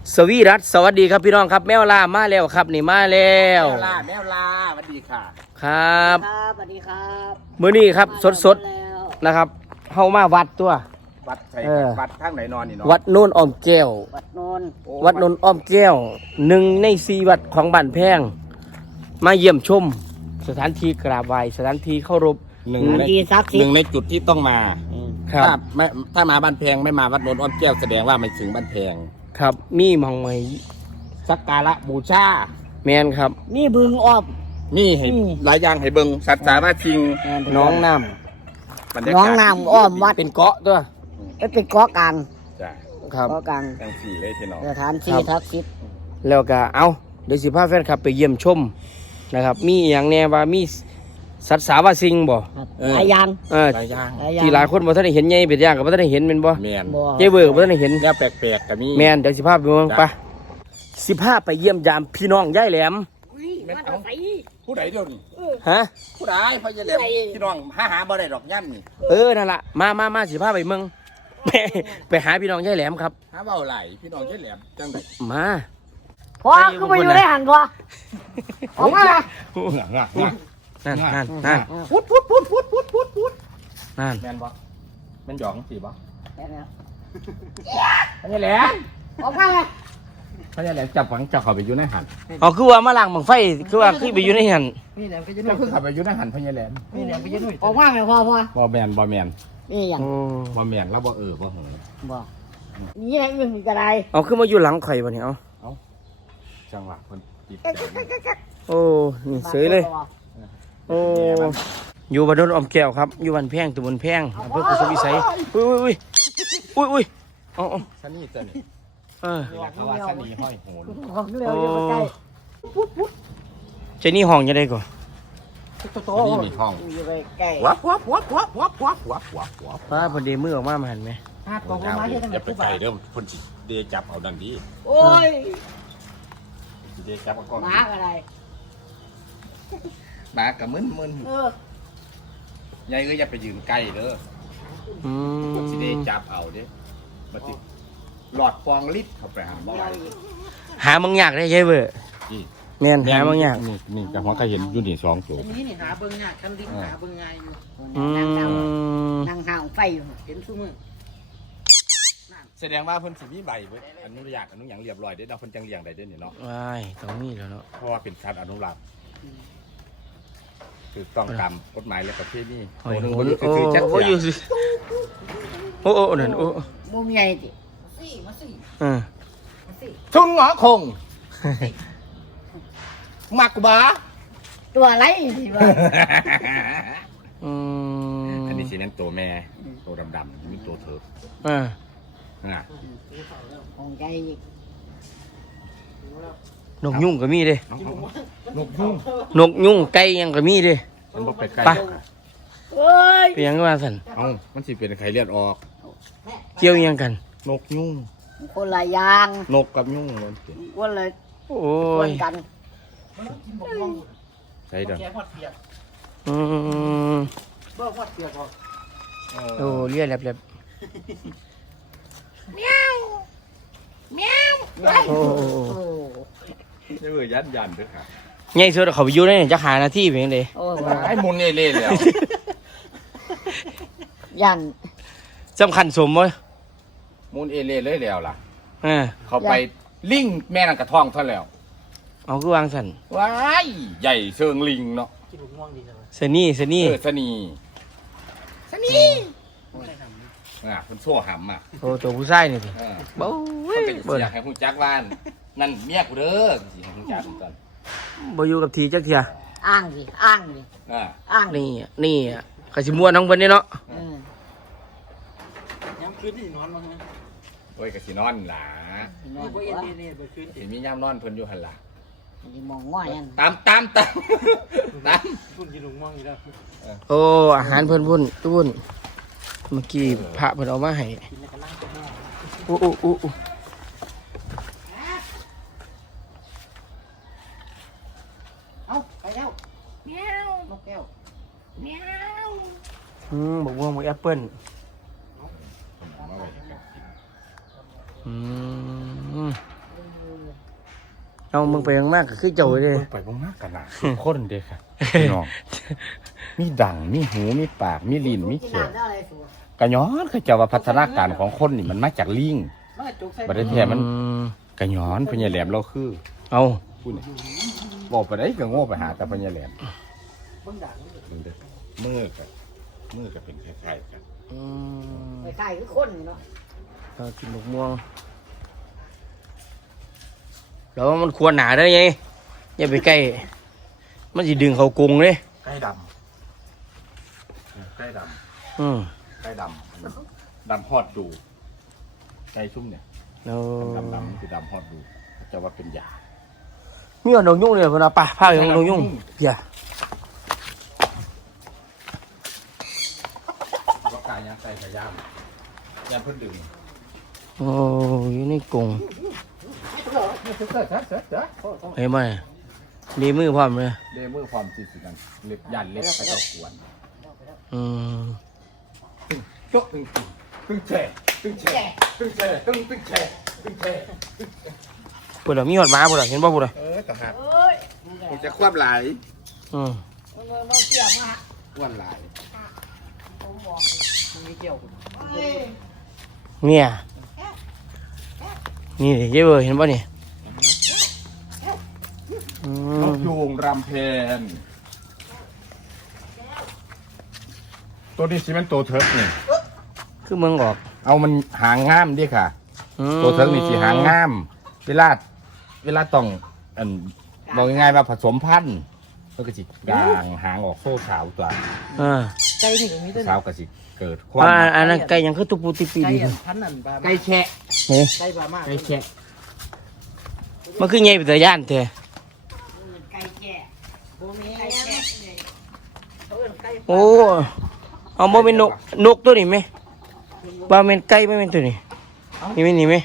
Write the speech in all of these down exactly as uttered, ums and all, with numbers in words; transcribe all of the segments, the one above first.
สวีรัตน์สวัสดีครับพี่น้องครับแมวล่ามาแล้วครับนี่มาแล้วแมวล่าแมวล่าสวัสดีค่ะครับครับสวัสดีครับมื้อนี้ครับสดๆนะครับเฮามาวัดตัววัดใช่เออวัดทางไหนนอนนี่เนาะวัดโน่นอ้อมแก้ววัดโนนโอ้วัดโน่นอ้อมแก้วหนึ่งในสี่วัดของบ้านแพงมาเยี่ยมชมสถานที่กราบไหว้สถานที่เคารพหนึ่งมันในดีซักดิ์สิหทนึ่งธิ์ในจุดที่ต้องมาครับถ้าไม่ถ้ามาบ้านแพงไม่มาวัดโนนอ้อมแก้วแสดงว่าไม่ถึงบ้านแพงครับมีหมองไหมสักการะบูชาแมนครับนี่บึงอ้อมนี่ให้อืมหลายอย่างให้เบิ่งสัตว์สามารถจริงน้องน้บรรยากาศน้องน้ำอ้อมวัดำเป็นเกาะตัวเอ้ยเป็นเกาะกลางจ้ะครับเกาะกลางทั้งสี่เลยพี่น้องสถานที่ทักษิณแล้วก็เอาเดี๋ยวสิพาแฟนคลับไปเยี่ยมชมนะครับมีอหย่างแน่ว่ามีสัตว์สาวาสิงบ่ครับหลายอย่างเออหลายอย่างหลายอย่างที่หลายคนบ่ทันได้เห็นใหญ่เป็ดย่างก็บ่ทันได้เห็นแม่นบ่แมนบ่เจ้เบิร์ก็บ่ทันได้เห็นแนวแปลกๆกับมีแม่นเดี๋ยวสิพาไปเมืองไปสิพาไปเยี่ยมยามพี่น้องยายแหลมแม่นเอาผู้ใดเดี๋ยวนี้ฮะผู้ใดพอจะเล่นพี่น้องหาหาบ่ได้ดอกย่ำนี่เออนั่นล่ะมามามาสิพาไปเมือง ไปไปหาพี่น้องยายแหลมครับหาเบาไหลพี่น้องเจ๊แหลมจังไดมาพอก็ไปอยู่ในหันพอออกมาละงะงะงะนั่นนั่นนั่นพุดพุดพุดพุดพุดพุดพุดนั่นแม่นบ่แม่นหยองสิบ่แค่นั้นพญาแหลมออกมาละพญาแหลมจับหวังจับเขาไปอยู่ในหันเอาคือว่ามาล้างบังไฟคือว่าคือไปอยู่ในหันนี่แหลมก็จะเจ้าคือขับไปอยู่ในหันพญาแหลมนี่แหลมก็จะออกมาเลยพอพอบ่แมนบ่แมนนี่อย่างโอ้บ่แมนแล้วบ่เออบ่หงบ่นี่แหละมึงก็ได้เอาคือมาอยู่หลังข่อยบ่เนี่ยเอาจังหวะคนติดโอ้นี่เสยเลย โอ้อยู่บ้านโนนอ้อมแก้วครับ อยู่บ้านแพงตำบลแพงอำเภอกุสุวิสัยอุ้ยอุ้ยอุ้ยอุ้ยอ๋อสนี่ตัวนี้เออนี่เขาว่าสนี่ห้อยโหนของเร็วอยู่ใกล้เจนี่ห้องยังไงก่อนโตนี่มีห้องอยู่ใกล้วับวับวับวับวับวับวับวับวับป้าพอดีมือออกมามาหันไหมห้าตัวประมาณเท่าไหร่อย่าไปไกลเด้อคนสิเดจับเอาดังดีโอ้ยเดจับเอาก่อนหมาอะไรหมากับมึนมึนเออยายก็อย่าไปยืนใกล้เด้ออืมคนสิเดจับเอาเด้อมาติหลอดฟองลิตรเข้าไปหาบ่ไหวหามึงยากได้ยัยเว้ยนี่แม่นหามึงยากนี่นี่แต่หัวก็เห็นอยู่นี่สองตัวอันนี้นี่หาเบิ่งยากคันดิ้งหาเบิ่งง่ายอยู่อืมนั่งห่างไฟอยู่เห็นซุมือแสดงว่าเพิ่นสิมีใบเบิดอนุญาตอนุหยังเรียบร้อยเด้อเนาะเพิ่นจังเลี้ยงได้เด้อนี่เนาะว้ายต้องมีแล้วเนาะเพราะว่าเป็นสัตว์อนุรักษ์คือต้องตามกฎหมายและประเพณีโอ้ยโอ้โอ้โหยคือโอ้คือจักโอ้ยอยู่สิโอ้โอ้นั่นโอ้มุมใหญ่ดิสี่มาสี่เออชุนหงอคงมักกูบ้าตัวอะไรสิวะอืมอันนี้สินั่นตัวแม่ตัวดำๆมีตัวเถิบเออน่ะของใจอีกนกยุ่งก็มีเด้นกยุ่งนกยุ่งไก่ยังก็มีเด้มันบ่ไปใกล้ไปเอ้ยเป็นหยังว่าสันเอ้ามันสิเป็นไข้เลือดออกเกี่ยวอิหยังกันนกยุ่งคนละอย่างนกกับยุ่งมันเป็นคนละโอ้คยนกันใช่เด้อแกหอดเปียกอืมเบิ่งหอดเปียกบ่โอ้เรียกแลบๆโอ้โอ้เด้อยันยันเด้อค่ะใหญ่สุดเขาไปอยู่ในจะหาหน้าที่เพียงเดโอ้ไอ้มุนเอเล่แล้วยันสำคัญสมมั้ยมุนเอเล่เลยแล้วล่ะเออเขาไปลิงแม่นังกระท่องเท่าแล้วเอาคือวางสันว้ายใหญ่เชิงลิงเนาะกินลูกม่วงดีจังเลยเสนี่เสนี่เออสนีสนีอ่ะคุณโซ่หำอ่ะโอ้ตัวผู้ชายนี่สิเออเบ้าเขาเป็นเบิ่อยากให้คุณจักว่านนั่นเมียกูเด้อสิให้คุณจักก่อนบ่อยู่กับทีจักเทียอ้างดิอ้างดิอ่าอ้างดินี่อะนี่อะกะสิม่วนทั้งเพิ่นนี่เนาะเออย้ำคืนนี่นอนมาฮะโอ้ยกะสินอนหลานอนี่นบ่เอ็นวะเอ็นเอ็นบ่คืนเห็นมีย่ามนอนเพิ่นอยู่หันหล่ะอันนี้มองง่อยยังตามตามตามตามคุณกินลูกม่วงอีกแล้วโอ้อาหารเพิ่นพุ่นตุ้นเมื่อกี้พระเพิ่นเอามาให้กินแล้วก็ล้างตัวหม้อโอ้โอ้โอ้โอ้เอ้าไปแล้วแมวนกแก้วแมวอืมบักม่วงบักแอปเปิ้ลอืมเอามึงไปยังมากก็คือเจ้าเลยไปบ่มากกันนะคนเด้ค่ะพี่น้องมีดังมีหูมีปากมีลิ้นมีกินเขียวน้ำได้อะไรสัวกะย้อนคือเจ้าว่าพัฒนาการของคนนี่มันมาจากลิงบ่ได้แท้มันอืมกะย้อนพญาแหลมเราคือเอาพูดนี่บอกไปได้ก็โง่ไปหาแต่พญาแหลมเบิ่งดังมึงเด้อมือกับมือกับเป็นคล้ายๆกันอืมไปขายคือคนเนาะเรากินหมกม่วงแล้วมันควรหนาได้ไงอย่าไปใกล้มันสิดึงเขากรงเลยใกล้ดำใกล้ดอืมำใกล้ดำดำฮอดดูใกล้ชุ่มเนี่ยเราดำดำคือดำฮอดดูจะว่าเป็นยามีอันดงยุ่งเลยคนเอาป่ะผ้าอย่างดงยุ่งอย่าว่ากายยังใส่กระยามยามเพิ่นดื่มโอ้ยในกรงเสือเสือเสือเสือเห็นไหมดีมือพร้อมเลยเดมือความสิสิกันเล็บยันเล็บกระจกกวนอืมยกตึงตึงแช่ตึงแช่ตึงแช่ตึงตึงแช่ตึงแช่ปุ่นเรามีหอดหมาปุ่นเราเห็นป่ะปุ่นเราเออต่างหากเอ้ยผมจะควบหลายอืมมึงมาเกี่ยวมาควบหลายผมบอกมึงมีเกี่ยวเฮ้ยเนี่ยนี่เย้เบอร์เห็นป่ะนี่อืนมกยูงรำเพนตัวนี้สิเป็นตัวเทิร์กนี่คือเมืองออกเอามันหางง่ามดิค่ะอืมตัวเทิร์กนี่สิหางง่าม เวลาเวลาต้องอันบอกง่ายๆว่าผสมพันธุ์มันก็สิกางหางออกโซ่ขาวตัวอ่าไก่นี่ก็มีตัวสาวก็สิเกิดความอ่าอันนั้นไก่ยังคือตุปูติปีไก่ดีอันพันนั่นปลาไก่แฉะนี่ไก่ปลามาไก่แฉะมันคือไงเป็นตาย่านแท้ไก่แก่โบมีไก่แก่เขาเอิ้นไก่โอ้เอาบ่เป็นนกนกตัวนี้ไหมบ่เป็นไก่ไม่เป็นตัวนี้นี่ไหมนี่ไหม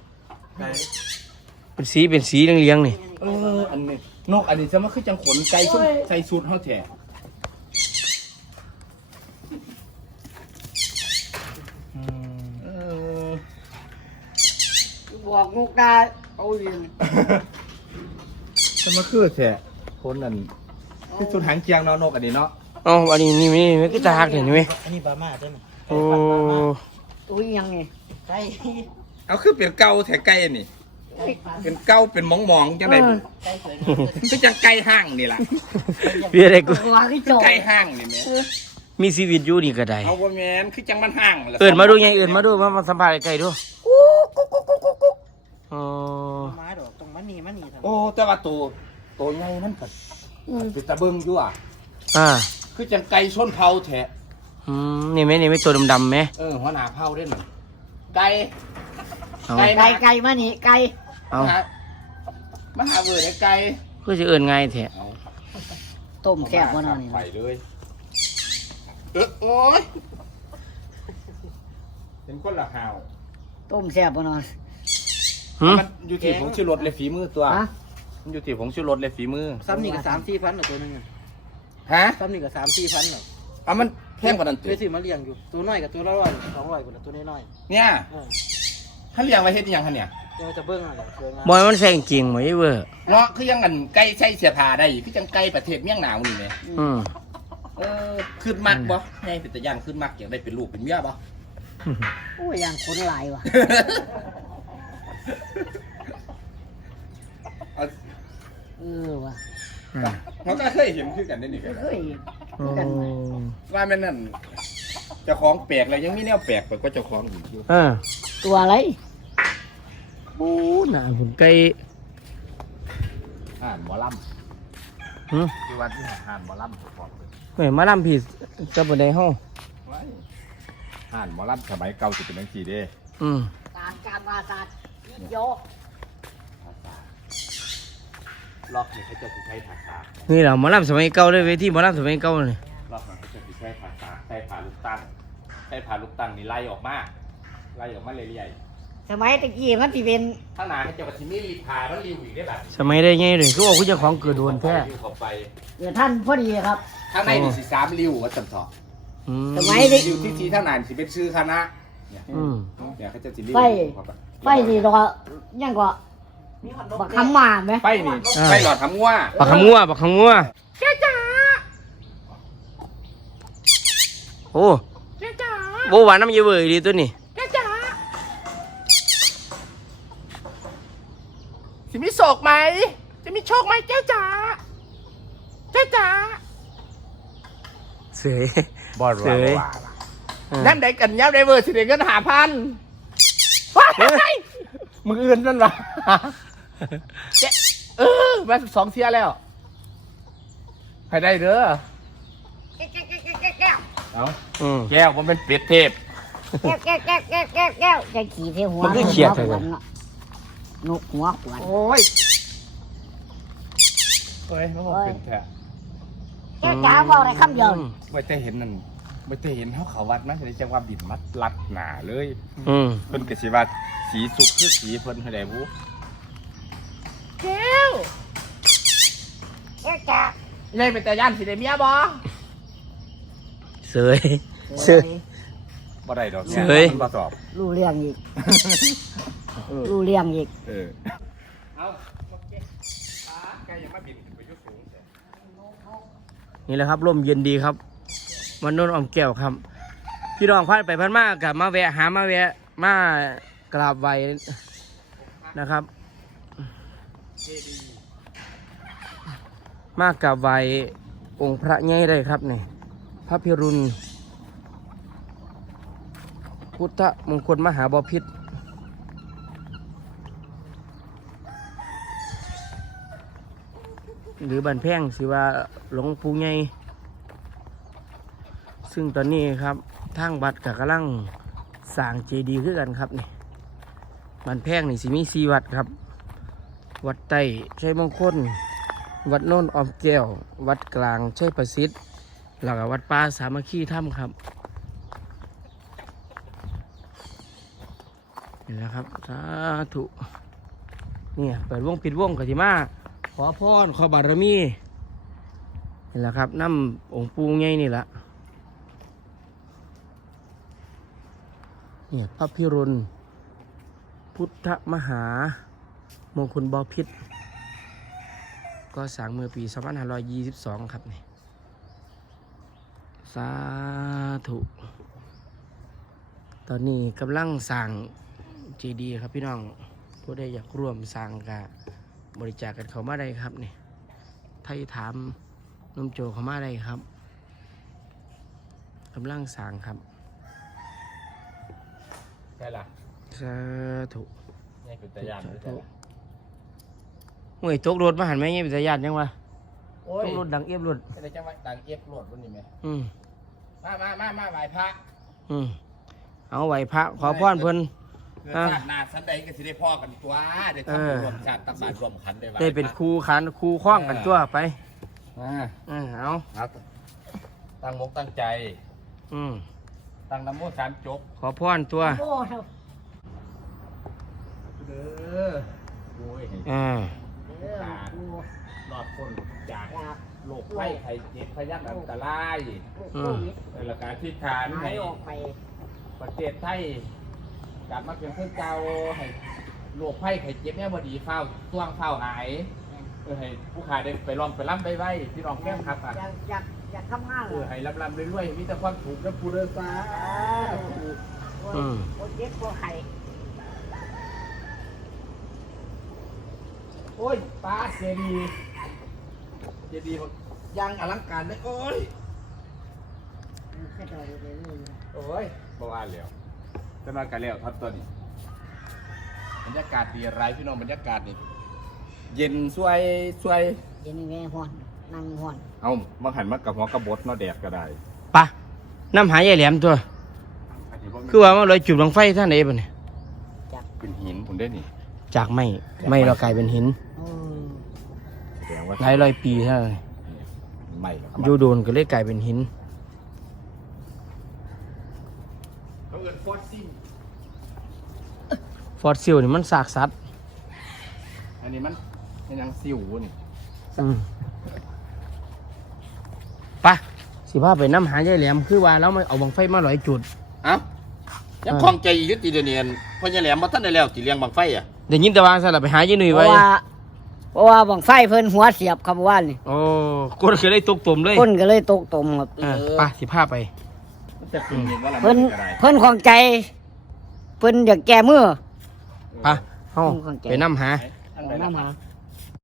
เป็นสีเป็นสีเหลืองๆนี่เอออันนี้นกอันนี้จะมาคือจังขนไก่ชุดใส่สูตรเฮาแท้เออบอกงูกาเอาอยู่จะมาคือแท้คนนั่นคือชุดหางเคียงเนาะนกอันนี้เนาะอ๋ออันนี้นี่นี่มันก็จะหักเห็นไหมอันนี้ปลามาใช่ไหมโอ้อุ้ยยังไงไก่เอาคือเป็นเก่าแท้ไก่นี่ เป็นเก่าเป็นหมองๆจังได๋ไก่สวยงามคือจังไก่ห้างนี่ล่ะเพี่อะไรกูว่าที่โจไก่ห้างนี่แหม่มีชีวิตอยู่นี่ก็ได้เอาบ่แม่นคือจังมันห้างล่ะเอินมาดูไงเอินมาดูมามาสัมภาษณ์ไกลๆดูอ๋อไม้ดอกตรงมันนี่มันนี่ทำโอ้แต่ว่าตัวตัวใหญ่มันก็เป็นตะเบิงอยู่อ่ะอ่าคือจังไก่ชนเผาแท้อืมนี่ไหมนี่ไหมตัวดำๆไหมเออหัวหน้าเผาเด้นั่นไก่เอาไก่ไก่ไก่มานี่ไก่เอามาหามาหาเวอร์ได้ไก่ก็จะเอินไงแท้เอาต้มแซ่บบ่นอนนี่ไปเลยเออโอ้ยเป็นคนละหาวต้มแซ่บบ่นอนหืมมันอยู่ที่ผงชูรสและฝีมือตัวฮะมันอยู่ที่ผงชูรสและฝีมือซ้ำนี่ก็สามสี่พันเหรอตัวนึงฮะซ้ำนี่ก็สามสี่พันเหรออ่ะมันแพงกว่านั้นเคตื่ยซื้อมาเลี้ยงอยู่ตัวน้อยกับตัวละร้อยสองร้อยกว่าตัวน้อยเนี่ยๆเออถ้าเลี้ยงไว้เฮ็ดอิหยังคะเนี่ยเดี๋ยวจะเบิ้งอะไรสวยงามบอยมันใส่กางเกงไหมเว้ยเนาะคือยังกันไก่ใช้เสียผ้าได้คือจังไก่ประเทศเมียงหนาวนี่แหมอืมเออขึ้นมักบ่ให้เป็นตะย่างขึ้นมักอยากได้เป็นลูกเป็นเมียบ่โอ้ยอย่างคนหลายว่ะเอาเออว่ะเขาก็เคยเห็นคือกันได้นี่ก็เคยโอ้กันไหมว่าแม่นนั่นเจ้าของแปลกแล้วยังมีแนวแปลกกว่าเจ้าของอีกอยู่อ่าตัวอะไรโอ้หนาผมไก่ห่านหมอลหืมำที่วัดที่ห่านหมอลำบอกเลยไม่มาลำผิดจะบนใดห้องไว้ห่านหมอลำสมัยเก่าจะเป็นจังซี่เด้อืมการการวาศาสตร์โยล็อกนี่เขาจะสิใช้ภาษานี่แหละหมาลำสมัยเก่าเลยเวทีหมาลำสมัยเก่าเลยล็อกนี่เขาจะสิใช้ภาษาใช้ผ่าลูกตั้งใช้ผ่าลูกตั้งนี่ไล่ออกมาไล่ออกมาเรื่อยสมัยตะกี้มันสิเป็นๆถ้าหนาเขาจะมาสิมีรีพามันริวอีกได้แบบสมัยได้ไงเลยคือว่าคุณเจ้าของเกิดโดนแท้ริวเข้าไปเดี๋ยวท่านพอดีครับข้างในนี่สิสามริวว่าจำต่ออืมสมัยเด็กริวที่ทีท่าหนานสิเป็นชื่อคณะเนี่ยอืมเนี่ยเขาจะสิริวไฟเข้าไปไฟสีดอกยังกว่าบักคำมาไหมไปนี่ไปหลอดทำงัวบักขมัวบักขมัวเจ้าจ๋าโอ้เจ้าจ๋าโบหวานน้ำเยอะเว้ยดีตัวนี้เจ้าจ๋าจะมีโศกไหมจะมีโชคไหมเจ้าจ๋าเจ้าจ๋าเสยบอลเสว่าย ว่านั่นได้กันยับได้เวอร์สิได้เงินหาพันว้ายมืออื่นนั่นหรอเจ๊เออมาสองเทียแล้วใครได้เด้อเอาอืมแก้วมันเป็นเป็ดเทพแก้วแก้วแก้วแก้วแก้วแก้วจะขี่เที่หัวมันคือเขียดหัเลวย เนาะนกหัวขวานโอ้ยเฮ้ยมันเป็นแท้แก้วจ๋าบอกอะไรคำเดียวไม่ได้เห็นนั่นไม่ได้เห็นเขาเขาวัดนะแต่จังว่าบินมัดลัดหนาเลยอืมเพิ่นกสิว่าสีสุกคือสีเพิ่นเท่าใดบุแก้วแก้วจ๋าเลยเป็นแต่ย่านสิเดเมียบอเสยเสยบ่ได้ดอกเฮ้ยมันบ่สอบรู้เรื่องอีกรู้เรื่องอีกเออเอาโอเคขาแกยังมาบินขึ้นไปอยู่สูงแต่นี่แหละครับลมเย็นดีครับวันโน้นออมแก้วครับ พี่น้องพาดไปพันมากกับมาแวะหามาแวะมากราบไหวนะครับ มากราบไหวองค์พระใหญ่ได้ครับนี่พระพิรุณพุทธมงคลมหาบพิตรหรือบันแพงสิว่าหลวงปู่ใหญ่ซึ่งตอนนี้ครับทางวัดกับกำลังสร้างเจดีย์ขึ้นกันครับนี่บันแพงนี่สิมีสี่วัดครับ วัดไต้ชัยมงคลวัดโน่นออมแก้ว วัดกลางชัยประสิทธิ์แล้วก็วัดป่าสามัคคีถ้ำครับนี่แหละครับสาธุเนี่ยเปิดวงปิดวงกติมาขอพรขอบารมีนี่แหละครับน้ำองค์ปูใหญ่นี่แหละเนี่ยพระพิรุณพุทธมหามงคลบพิตรก็สร้างเมื่อปีสองพันห้าร้อยยี่สิบสองครับนี่สาธุตอนนี้กำลังสร้างเจดีย์ครับพี่น้องผู้ใดอยากร่วมสร้างกับบริจาคกันเข้ามาได้ครับนี่ไทยถามนุ่มโจเข้ามาได้ครับกำลังสร้างครับใช่ล่ะสาธุนี่เป็นตะยานด้วยหวยตกรถมาหันไหมเงี้ยเป็นตาญาติยังวะโอ้ยตกรถดังเอียบรถไม่ได้จังว่าดังเอฟโลดวันนี้ไหมอืมมามามามาไหว้พระอืมเอาไหวพระขอพรเพิ่นเกิดชาติหน้าสันใดก็สิได้พ่อกันตัวได้ทำบุญรวมชาติตักบาตรรวมขันได้ไหว้ได้เป็นครูขันครูคล้องกันตัวไปอ่าเออเอาครับตั้งมกตั้งใจอืมตั้งน้ำโมสามจบขอพรตัวโอ้เท่าเด้อโอ้ยอ่าเด้อกูรอดคนจากอยากโรคไข้ไข้เจ็บพยักอันตรายลูกโควิดในหลักการที่ฐานหาให้ยออกไปประเทศไทยกลับมาเป็นเพื่อนเก่าให้โรคไข้ไข้เจ็บเนี่ยบดีเฝ้าช่วงเฝ้าหายเออให้ผู้ขายได้ไปลองไปร่ำไปไว้ที่รองแก้มครับอ่ะอยากอยากอยากทำงานเอเหรออให้รับรับเรื่อยๆมีแต่ความถูกและผู้เดินซ้าอืมโอ้เจ็บโอ้ไข่โอ้ยป้าเจดีย์เจดีย์ยังอลังการเลยโอ้ยแค่ตัวเดียวเลยโอ้ยบ่อ่านแล้วจะมากันแล้วทัดตัวนี้บรรยากาศดีไรพี่น้องบรรยากาศนี่เย็นสวยสวยเย็นแม่ห่อนนั่งห่อนเอามาหันมากับหัวกระบดเนาะแดดก็ได้ปะน้ำหายใหญ่แหลมตัวอันนี้บ่คือว่ามันเลยจุดบังไฟท่านไหนบ่เนี่ยเป็นหินผมได้นี่จากไม่ไม่เรากลายเป็นหินโอ้แสดงว่าหลายร้อยปีเท่านั้นไม่หรอกครับอยูโดนก็เลยกลายเป็นหินเขาเกิดฟอสซิลฟอสซิลนี่มันซากสัตว์อันนี้มันเป็นยังซิวนี่อืมปะสิพาไปน้ำหายายแหลมคือว่าแล้วมันเอาบังไฟมาหลอยจุดเอ้ายังคลองใจอีกอยู่ตีเดียวเนียนเพราะยายแหลมมาท่านได้แล้วตีเลี้ยงบังไฟอ่ะเดี๋ยวยินแต่วางสลับไปหายี่หนุ่ยเพไว้ราะว่าเพราะว่าบังไฟเพิ่นหัวเสียบครับเมื่อว่านนี่โอ้กูเคยได้ตกตุ่มเลยคนก็เลยตกตมครับเออไปสิพาไปมันจะเป็นยังไงล่ะเพิ่นมันก็ได้เพิ่นของใจ เพิ่นอยากแก้มือไปเฮาเข้าใจไปนำหาท่านไปน้ำนำหาหา